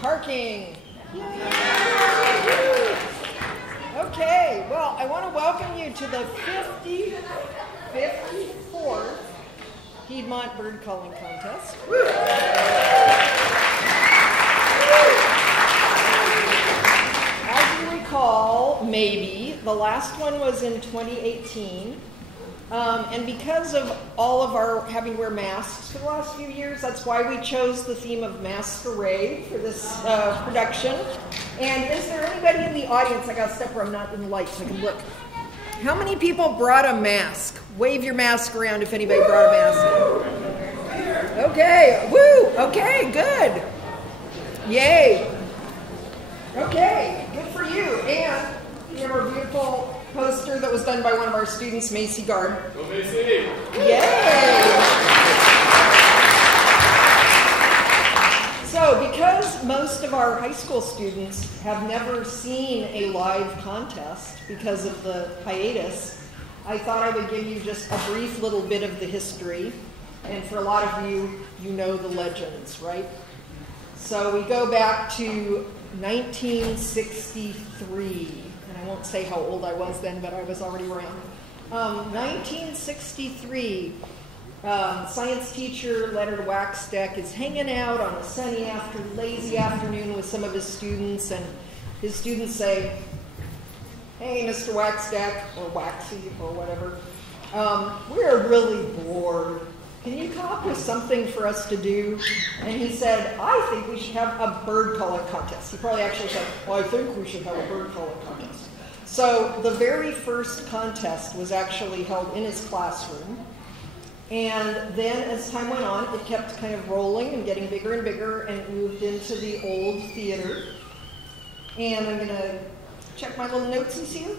parking. Okay, well, I want to welcome you to the 54th Piedmont Bird Calling Contest. As you recall, maybe, the last one was in 2018. And because of all of our having to wear masks for the last few years, that's why we chose the theme of masquerade for this production. And is there anybody in the audience? I gotta step where I'm not in the light so I can look. How many people brought a mask? Wave your mask around if anybody brought a mask. Okay, woo, okay, good. Yay. Okay, good for you. And you have our beautiful poster that was done by one of our students, Macy Gard. Go Macy! Yay! So, because most of our high school students have never seen a live contest because of the hiatus, I thought I would give you just a brief little bit of the history. And for a lot of you, you know the legends, right? So we go back to 1963. I won't say how old I was then, but I was already around. 1963, science teacher Leonard Waxdeck is hanging out on a sunny lazy afternoon with some of his students, and his students say, "Hey, Mr. Waxdeck," or Waxy, or whatever, "we're really bored. Can you come up with something for us to do?" And he said, "I think we should have a bird calling contest." He probably actually said, "Well, I think we should have a bird calling contest." So the very first contest was actually held in his classroom. And then as time went on, it kept kind of rolling and getting bigger and bigger, and it moved into the old theater. And I'm going to check my little notes here.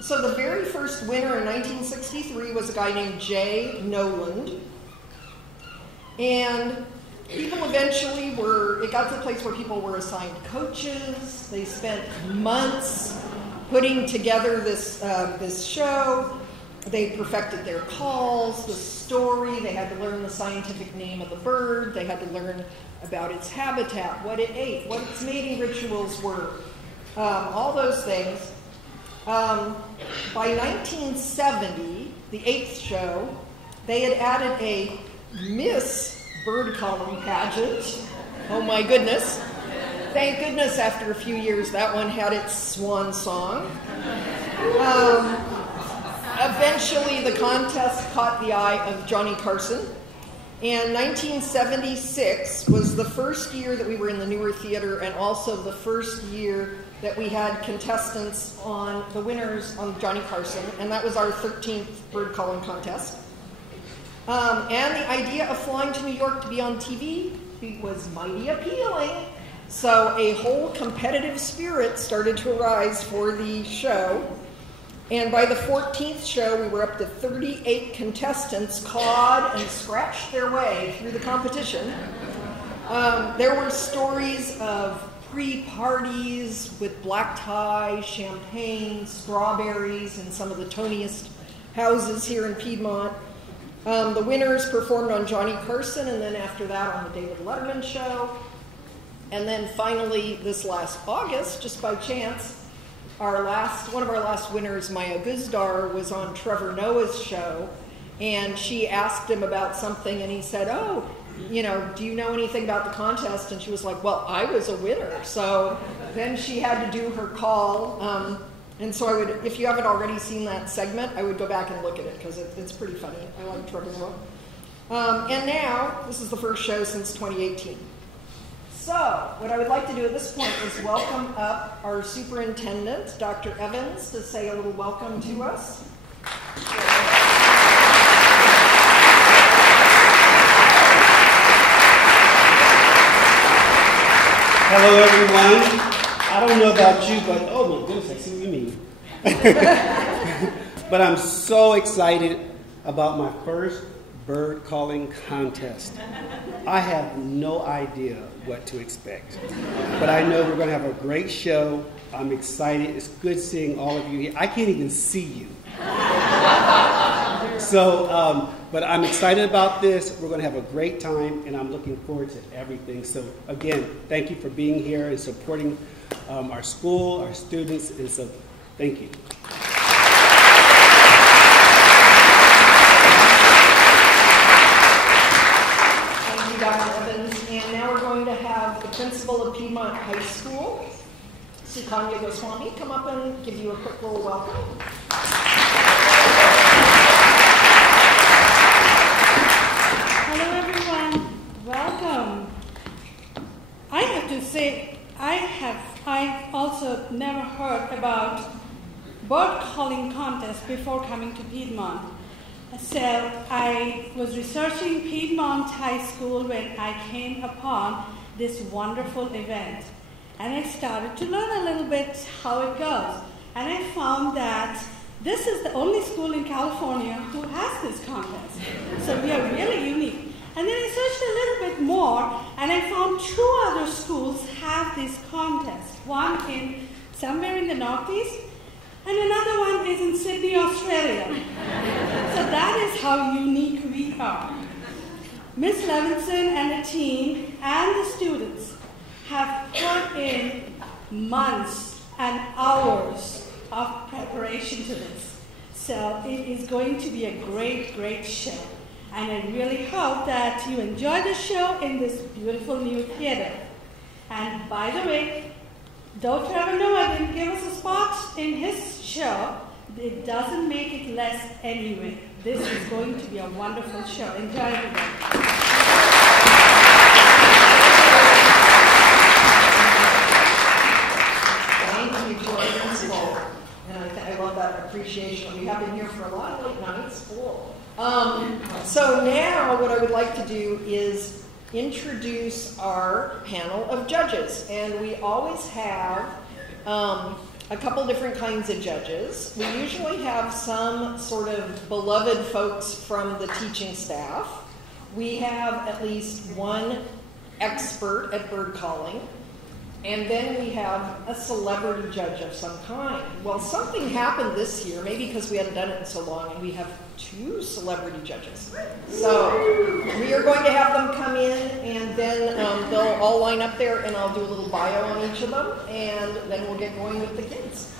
So the very first winner in 1963 was a guy named Jay Noland. And people eventually it got to the place where people were assigned coaches. They spent months putting together this show. They perfected their calls, the story. They had to learn the scientific name of the bird. They had to learn about its habitat, what it ate, what its mating rituals were, all those things. By 1970, the 8th show, they had added a Miss Bird Calling pageant. Oh my goodness. Thank goodness after a few years that one had its swan song. Eventually the contest caught the eye of Johnny Carson. And 1976 was the first year that we were in the newer theater, and also the first year that we had contestants on the winners on Johnny Carson, and that was our 13th bird calling contest. And the idea of flying to New York to be on TV was mighty appealing. So a whole competitive spirit started to arise for the show. And by the 14th show, we were up to 38 contestants clawed and scratched their way through the competition. There were stories of pre-parties with black tie, champagne, strawberries in some of the toniest houses here in Piedmont. The winners performed on Johnny Carson, and then after that on the David Letterman show. And then finally, this last August, just by chance, one of our last winners, Maya Guzdar, was on Trevor Noah's show, and she asked him about something, and he said, "Oh, do you know anything about the contest?" And she was like, "Well, I was a winner." So then she had to do her call. And so if you haven't already seen that segment, I would go back and look at it because it's pretty funny. I like Trevor Noah. And now, this is the first show since 2018. So, what I would like to do at this point is welcome up our superintendent, Dr. Evans, to say a little welcome to us. Hello, everyone. I don't know about you, but oh my goodness, I see what you mean. But I'm so excited about my first bird calling contest. I have no idea what to expect, but I know we're going to have a great show. I'm excited. It's good seeing all of you here. I can't even see you. So, but I'm excited about this. We're going to have a great time, and I'm looking forward to everything. So, again, thank you for being here and supporting our school, our students, and so thank you. Thank you, Dr. Evans. And now we're going to have the principal of Piedmont High School, Sukanya Goswami, come up and give you a quick little welcome. Hello everyone, welcome. I have to say, I also never heard about bird calling contest before coming to Piedmont. So I was researching Piedmont High School when I came upon this wonderful event. And I started to learn a little bit how it goes. And I found that this is the only school in California who has this contest. So we are really unique. And then I searched a little bit more, and I found 2 other schools have this contest. One in somewhere in the Northeast, and another one is in Sydney, Australia. So that is how unique we are. Miss Levinson and the team and the students have put in months and hours of preparation to this. So it is going to be a great, great show. And I really hope that you enjoy the show in this beautiful new theater. And by the way, though Trevor Noah didn't give us a spot in his show, it doesn't make it less anyway. This is going to be a wonderful show. Enjoy everybody. I love that appreciation. We have been here for a lot of late nights. So now what I would like to do is introduce our panel of judges. And we always have a couple different kinds of judges. We usually have some sort of beloved folks from the teaching staff. We have at least one expert at bird calling. And then we have a celebrity judge of some kind. Well, something happened this year, maybe because we hadn't done it in so long, and we have 2 celebrity judges. So we are going to have them come in, and then they'll all line up there, and I'll do a little bio on each of them, and then we'll get going with the kids.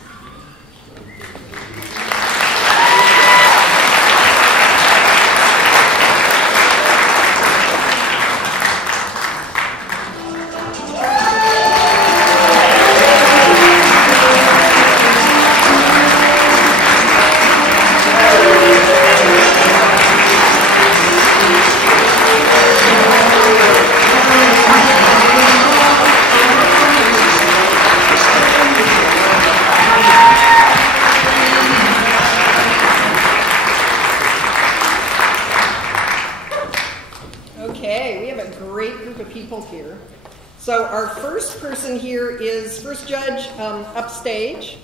Here. So our first person here is first judge upstage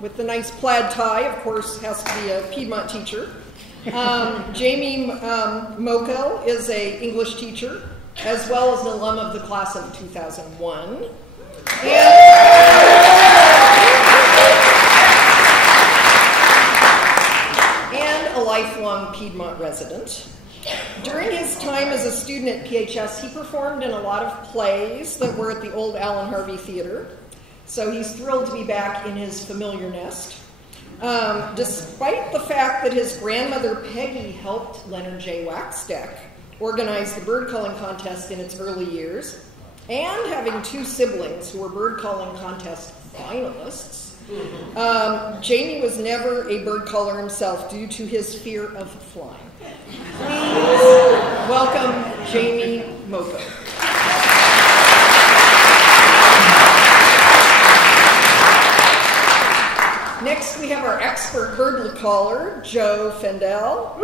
with the nice plaid tie, of course, has to be a Piedmont teacher. Jamie Moko is an English teacher, as well as an alum of the class of 2001. And a lifelong Piedmont resident. During his time as a student at PHS, he performed in a lot of plays that were at the old Alan Harvey Theater. So he's thrilled to be back in his familiar nest. Despite the fact that his grandmother Peggy helped Leonard J. Waxdeck organize the bird calling contest in its early years, and having 2 siblings who were bird calling contest finalists, Jamie was never a bird caller himself due to his fear of flying. Please welcome Jamie Moko. Next, we have our expert bird caller, Joe Fendel.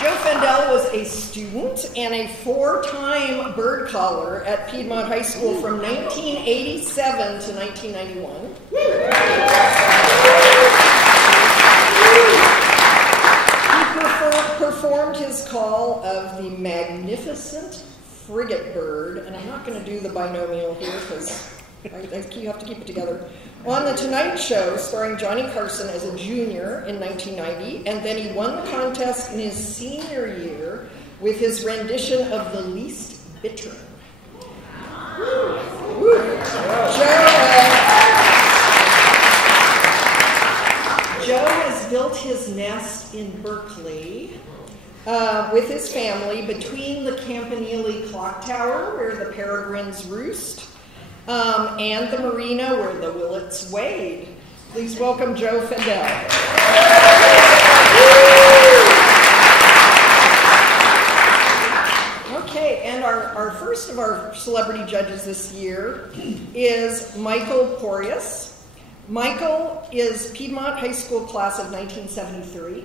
Joe Fendel was a student and a 4-time bird caller at Piedmont High School from 1987 to 1991. He performed his call of the magnificent frigate bird, and I'm not going to do the binomial here because You have to keep it together. On The Tonight Show, starring Johnny Carson as a junior in 1990, and then he won the contest in his senior year with his rendition of The Least Bittern. Joe has built his nest in Berkeley with his family between the Campanile Clock Tower, where the peregrines roost, and the marina where the willets wade. Please welcome Joe Fendel. Okay, and our first of our celebrity judges this year is Michael Porius. Michael is Piedmont High School class of 1973.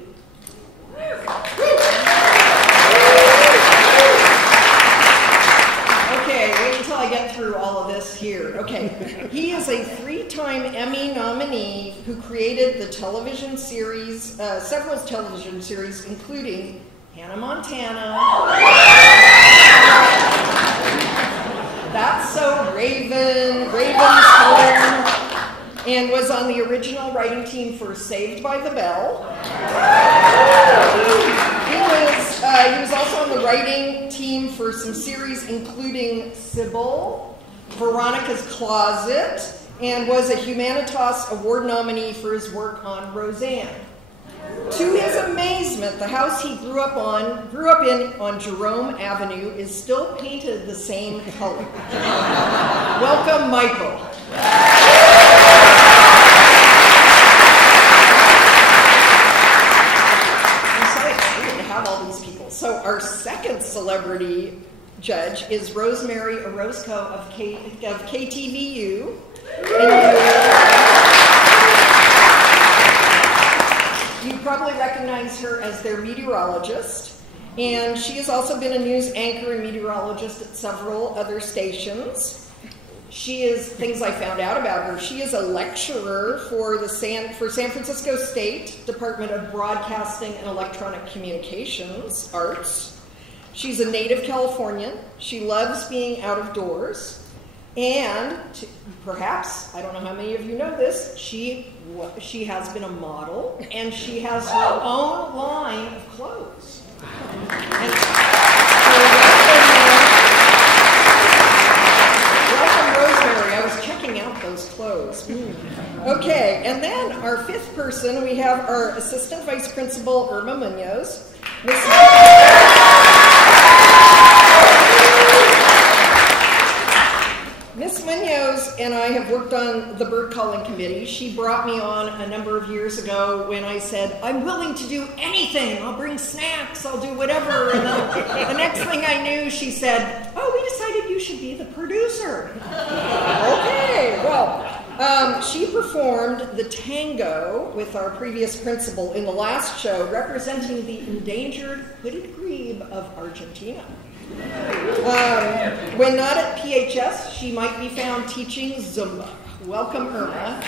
Okay, wait until I get through all of this here. Okay, he is a 3-time Emmy nominee who created the television series, several television series, including Hannah Montana, That's So Raven, Raven's Home, and was on the original writing team for Saved by the Bell. He was also on the writing team for some series including Sybil, Veronica's Closet, and was a Humanitas Award nominee for his work on Roseanne. To his amazement, the house he grew up in on Jerome Avenue is still painted the same color. Welcome, Michael. So our second celebrity judge is Rosemary Orozco of KTVU. You probably recognize her as their meteorologist, and she has also been a news anchor and meteorologist at several other stations. She is, things I found out about her, she is a lecturer for San Francisco State Department of Broadcasting and Electronic Communications Arts. She's a native Californian. She loves being out of doors. And perhaps, I don't know how many of you know this, she has been a model, and she has her own line of clothes. And welcome, Rosemary. I was checking out those clothes. Okay, and then our fifth person, we have our Assistant Vice Principal, Irma Munoz. Miss Munoz and I have worked on the Bird Calling Committee. She brought me on a number of years ago when I said, I'm willing to do anything. I'll bring snacks, I'll do whatever. And then the next thing I knew, she said, oh, we decided you should be the producer. Okay, well, she performed the tango with our previous principal in the last show, representing the endangered hooded grebe of Argentina. When not at PHS, she might be found teaching Zumba. Welcome, Irma.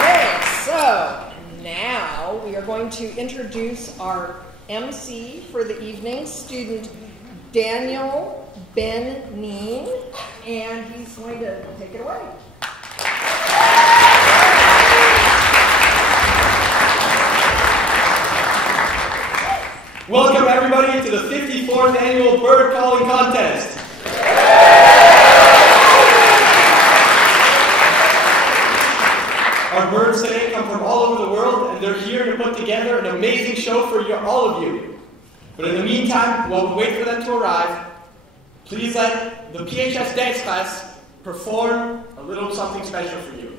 Okay, so now we are going to introduce our MC for the evening, student Daniel Ben-Neen, and he's going to take it away. Welcome everybody to the 54th Annual Bird Calling Contest. Our birds today come from all over the world, and they're here to put together an amazing show for all of you. But in the meantime, while we wait for them to arrive, please let the PHS dance class perform a little something special for you.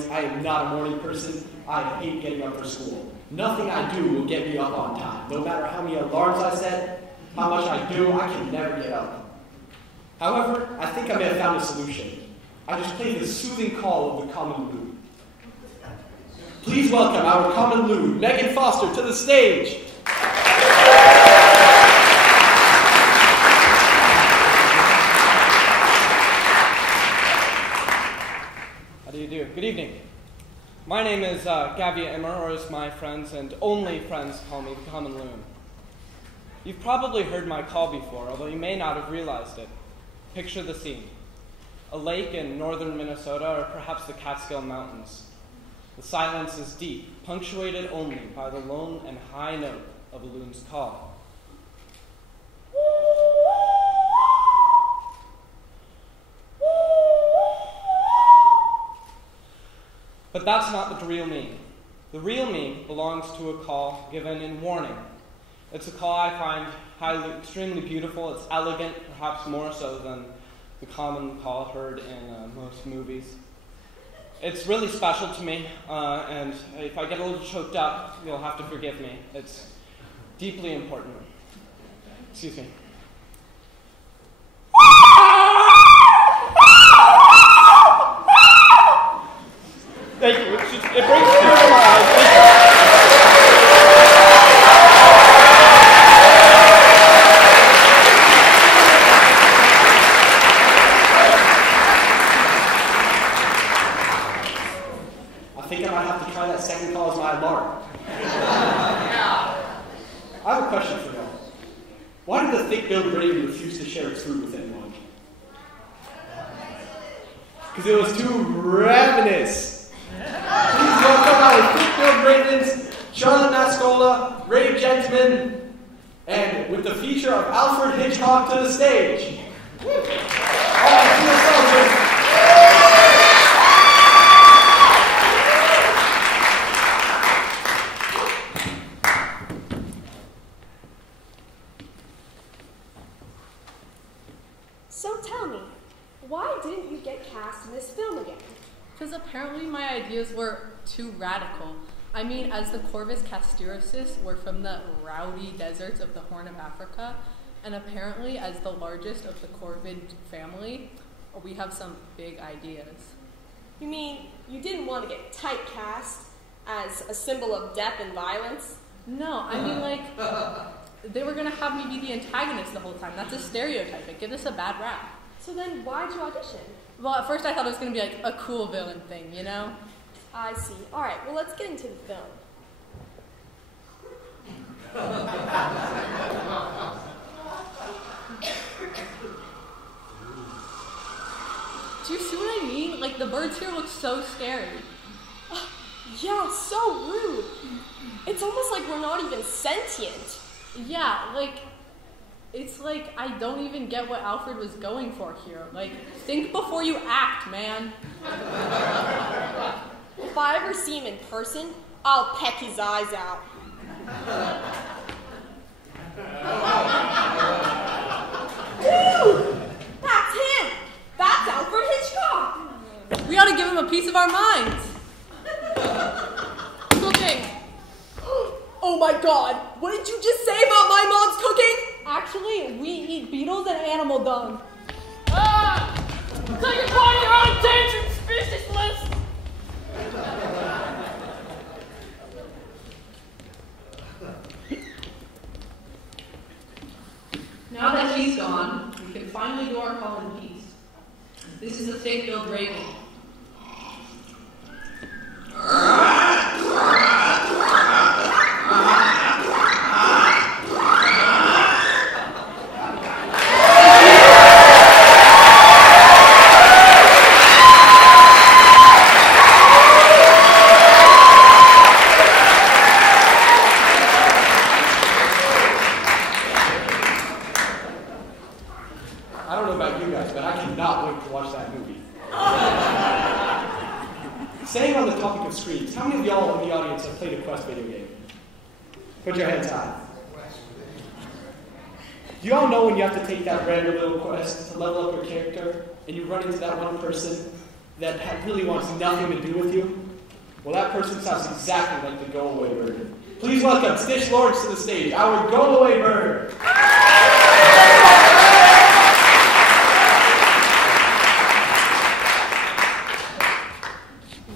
mornings. I am not a morning person. I hate getting up for school. Nothing I do will get me up on time. No matter how many alarms I set, how much I do, I can never get up. However, I think I may have found a solution. I just play the soothing call of the common Loon. Please welcome our common Loon, Megan Foster, to the stage. How do you do? Good evening. My name is Gavia Immer, or as my friends and only friends call me, the common Loon. You've probably heard my call before, although you may not have realized it. Picture the scene. A lake in northern Minnesota, or perhaps the Catskill Mountains. The silence is deep, punctuated only by the lone and high note of a loon's call. But that's not the real me. The real me belongs to a call given in warning. It's a call I find extremely beautiful. It's elegant, perhaps more so than the common call heard in most movies. It's really special to me, and if I get a little choked up, you'll have to forgive me. It's deeply important. Excuse me. Thank you. It brings tears to my eyes. I think I might have to try that second call as my alarm. I have a question for y'all. Why did the thick-billed raven refuse to share its food with anyone? Because it was too ravenous. Please welcome our thick-billed ravens, Charlotte Mascola, Ray Gentemann, and with the feature of Alfred Hitchcock to the stage. All right, to the Salzer. So tell me, why didn't you get cast in this film again? Because apparently my ideas were too radical. I mean, as the Corvus casturosus, we're from the rowdy deserts of the Horn of Africa, and apparently as the largest of the corvid family, we have some big ideas. You mean you didn't want to get typecast as a symbol of death and violence? No, I mean, like, they were going to have me be the antagonist the whole time. That's a stereotype. It gives us a bad rap. So then why'd you audition? Well, at first I thought it was going to be like a cool villain thing, you know? I see. All right, well, let's get into the film. Do you see what I mean? Like, the birds here look so scary. Yeah, so rude. It's almost like we're not even sentient. Yeah, like, it's like I don't even get what Alfred was going for here. Like, think before you act, man. If I ever see him in person, I'll peck his eyes out. Dude! That's him! That's Alfred Hitchcock! We ought to give him a piece of our minds. Cooking. Oh my god! What did you just say about my mom's cooking? Actually, we eat beetles and animal dung. Take it on your own endangered species list! Now that he's gone, we can finally do our call in peace. This is a thick-billed raven. I don't know about you guys, but I cannot wait to watch that movie. Staying on the topic of screens, how many of y'all in the audience have played a Quest video game? Put your hands high. Do you all know when you have to take that random little quest to level up your character, and you run into that one person that really wants nothing to do with you? Well, that person sounds exactly like the go-away bird. Please welcome Stitch Lawrence to the stage, our go-away bird.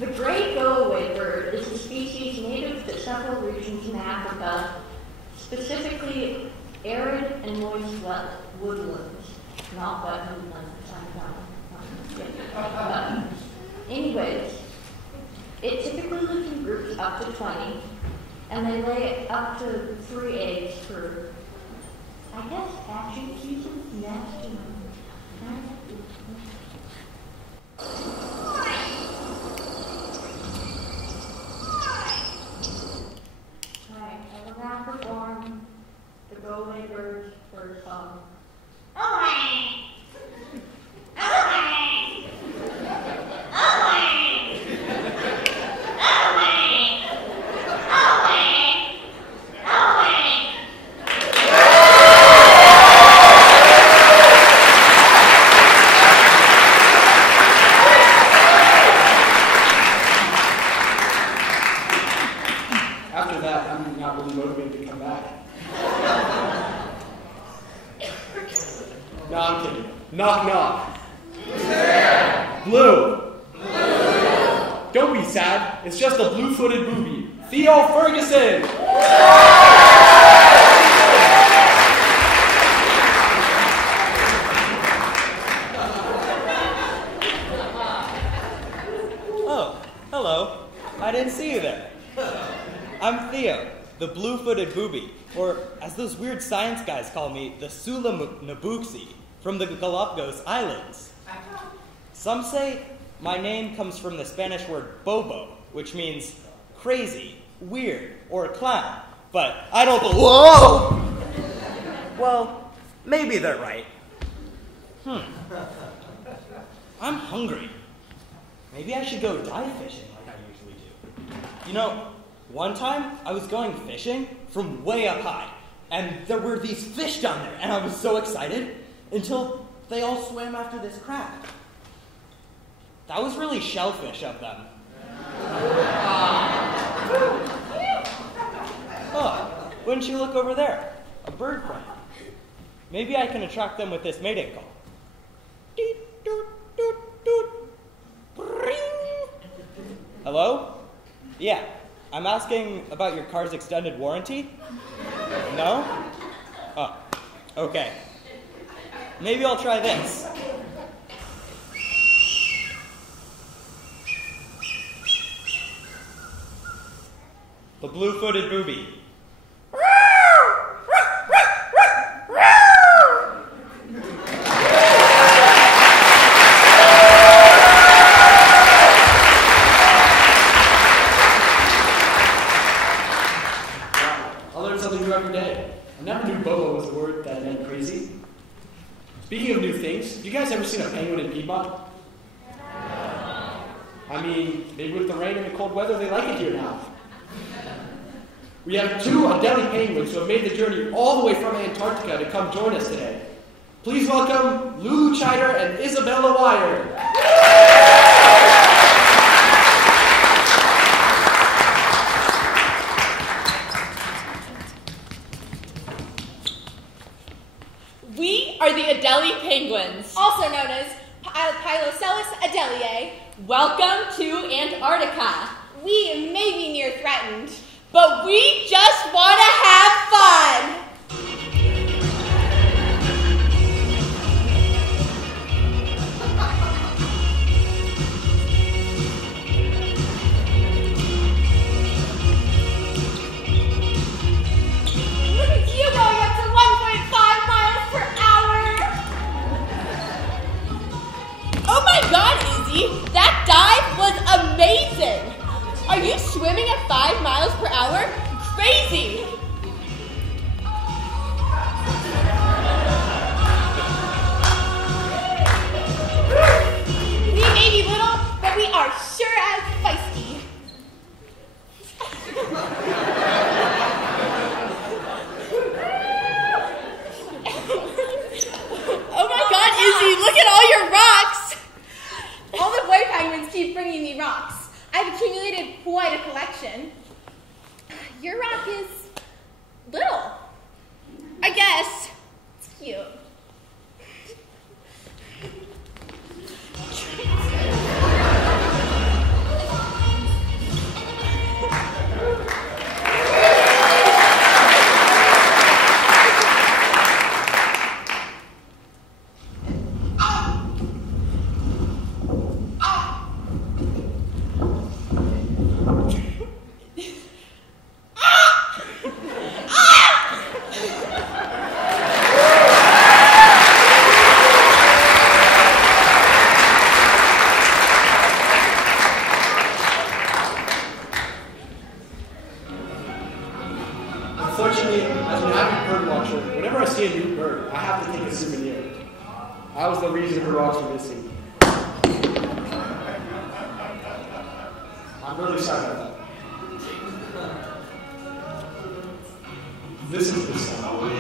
The gray go-away bird is a species native to several regions in Africa, specifically arid and moist woodlands. Not wet woodlands, I know. Anyways, it typically lives in groups up to 20, and they lay up to 3 eggs for, I guess, hatching season? Nesting. Alright, I will now perform the go-away bird's first song. After that, I'm not really motivated to come back. No, I'm kidding. Knock, knock. Who's there? Blue. Blue. Don't be sad. It's just a blue-footed booby. Theo Ferguson. Oh, hello. I didn't see you there. I'm Theo, the blue-footed booby, or as those weird science guys call me, the Sula Nabuxi, from the Galapagos Islands. Some say my name comes from the Spanish word bobo, which means crazy, weird, or a clown, but I don't believe— Whoa! Well, maybe they're right. I'm hungry. Maybe I should go dive fishing like I usually do. You know, one time I was going fishing from way up high, and there were these fish down there, and I was so excited until they all swam after this crab. That was really shellfish of them. Oh, wouldn't you look over there? A bird friend. Maybe I can attract them with this mating call. Hello? Yeah, I'm asking about your car's extended warranty. No? Oh, okay. Maybe I'll try this. The blue-footed booby. I learn something new every day. I never knew bobo was a word that meant crazy. Speaking of new things, you guys ever seen a penguin in Piedmont? I mean, maybe with the rain and the cold weather, they like it here now. We have 2 Adelie penguins who have made the journey all the way from Antarctica to come join us today. Please welcome Lulu, Tschider, and Isabella Wire. We are the Adelie penguins, also known as Pilocellus adelie. Welcome to Antarctica. We may be near threatened, but we just want to have fun. Look at you going up to 1.5 miles per hour. Oh my God, Izzy, that dive was amazing. Are you swimming at 5 miles per hour? Crazy! cute. Unfortunately, as an avid bird watcher, whenever I see a new bird, I have to take a souvenir. I was the reason her rocks were missing. I'm really sorry about that. This is the song.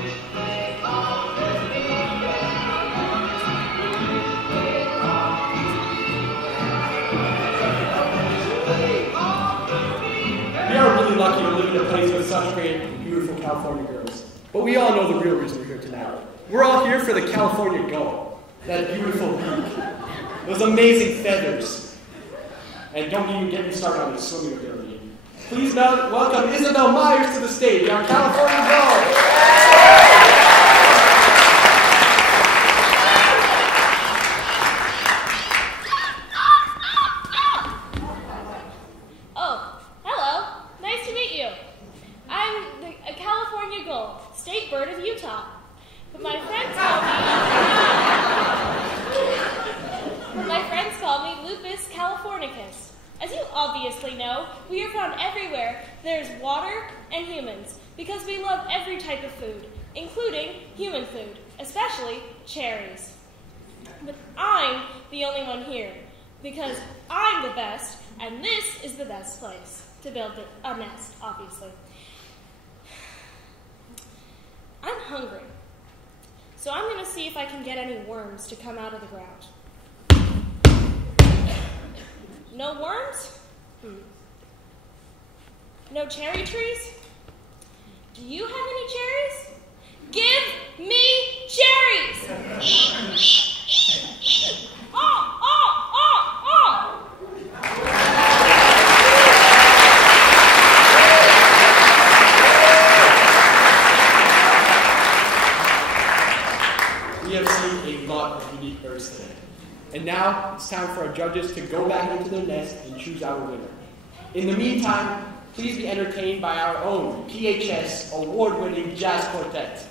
We are really lucky to live in a place with such great and beautiful California girls. But we all know the real reason we're here tonight. We're all here for the California gull. That beautiful beak. Those amazing feathers. And don't even get me started on his swimming ability. Please welcome Isabella Myers to the stage, our California gull. Bird of Utah. But my friends call me Lupus californicus. As you obviously know, we are found everywhere there's water and humans, because we love every type of food, including human food, especially cherries. But I'm the only one here, because I'm the best, and this is the best place to build a nest, obviously. I'm hungry, so I'm going to see if I can get any worms to come out of the ground. No worms? No cherry trees? Do you have any cherries? Give me cherries! Oh, oh, oh, oh! We have seen a lot of unique birds today. And now it's time for our judges to go back into their nest and choose our winner. In the meantime, please be entertained by our own PHS award-winning jazz quartet.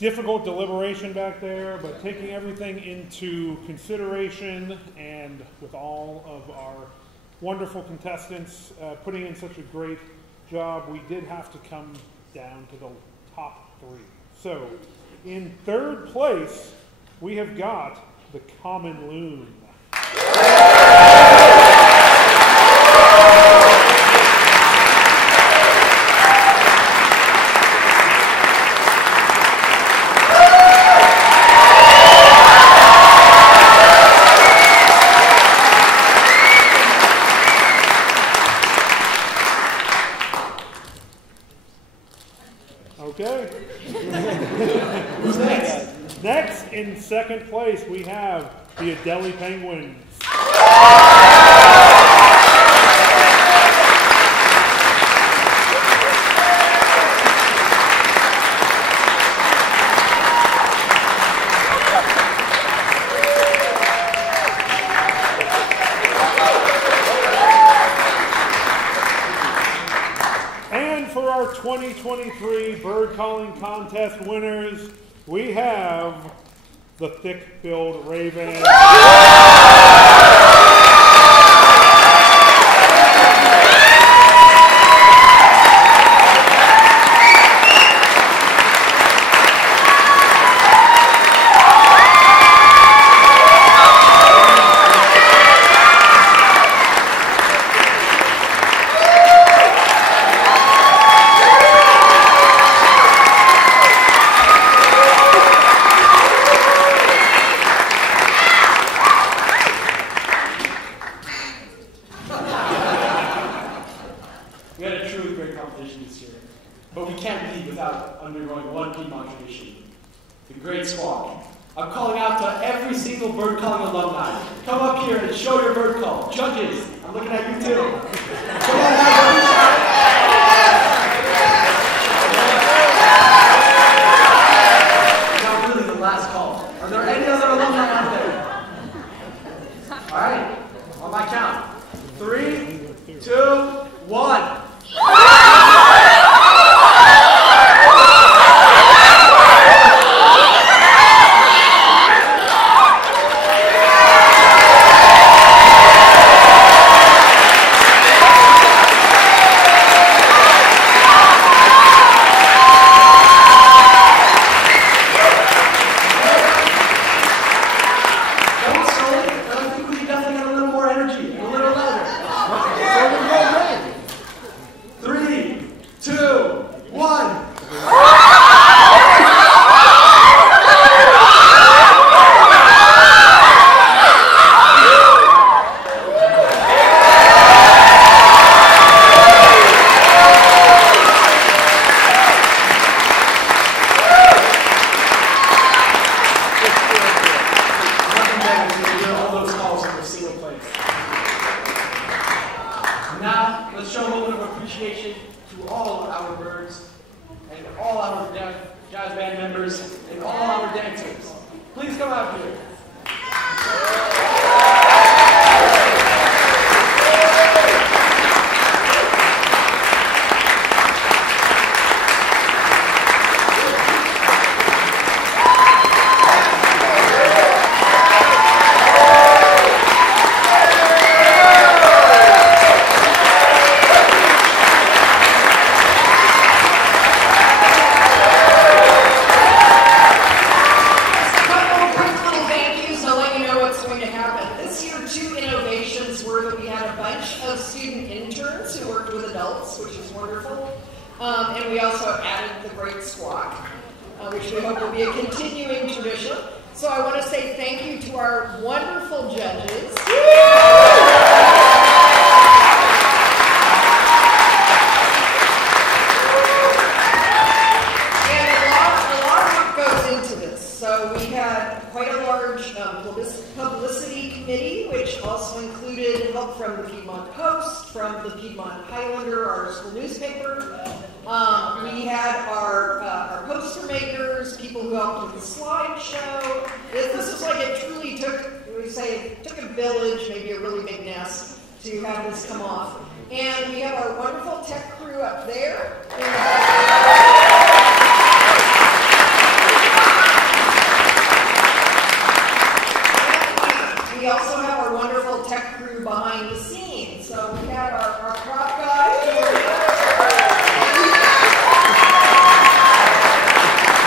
Difficult deliberation back there, but taking everything into consideration and with all of our wonderful contestants putting in such a great job, we did have to come down to the top three. So, in third place, we have got the common loon. Okay. Who's next? Next, in second place, we have the Adelie Penguins. And for our 2023 Bird Calling Contest winners, we have the thick-billed raven. We had a truly great competition this year, but we can't leave without undergoing one Piedmont tradition, the Great Squawk. I'm calling out to every single bird calling alumni. Come up here and show your bird call. Judges, I'm looking at you too. Come on now, now really the last call. Are there any other alumni out there? All right, on my count. 3, 2, 1. Now, let's show a moment of appreciation to all our birds and all our jazz band members and all our dancers. Please come out here. And we also added the Great Squawk, which we hope will be a continuing tradition. So I want to say thank you to our wonderful judges. And a lot of work goes into this. So we had quite a large publicity committee, which also included help from the Piedmont Post, from the Piedmont Highlander, our school newspaper. We had our poster makers, people who helped with the slideshow. This was like it truly took, we say, it took a village, maybe a really big nest, to have this come off. And we have our wonderful tech crew up there. We also have our wonderful tech crew behind the scenes. So we have our prop guys.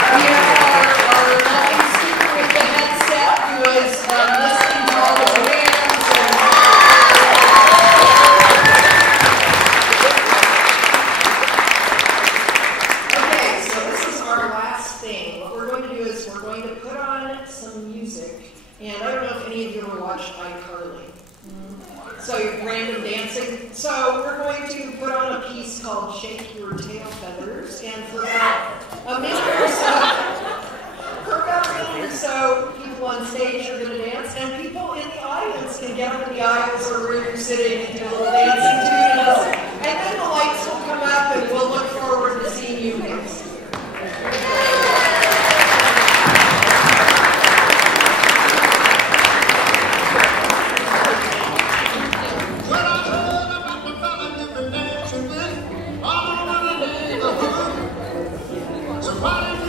We have our lovely speaker with the headset who is listening to all the commands. Okay, so this is our last thing. What we're going to do is we're going to put on some music. And I don't know if any of you ever watched iCarly. So random dancing. So we're going to put on a piece called Shake Your Tail Feathers. And for that, they can do a little dancing to us. And then the lights will come up and we'll look forward to seeing you next. Somebody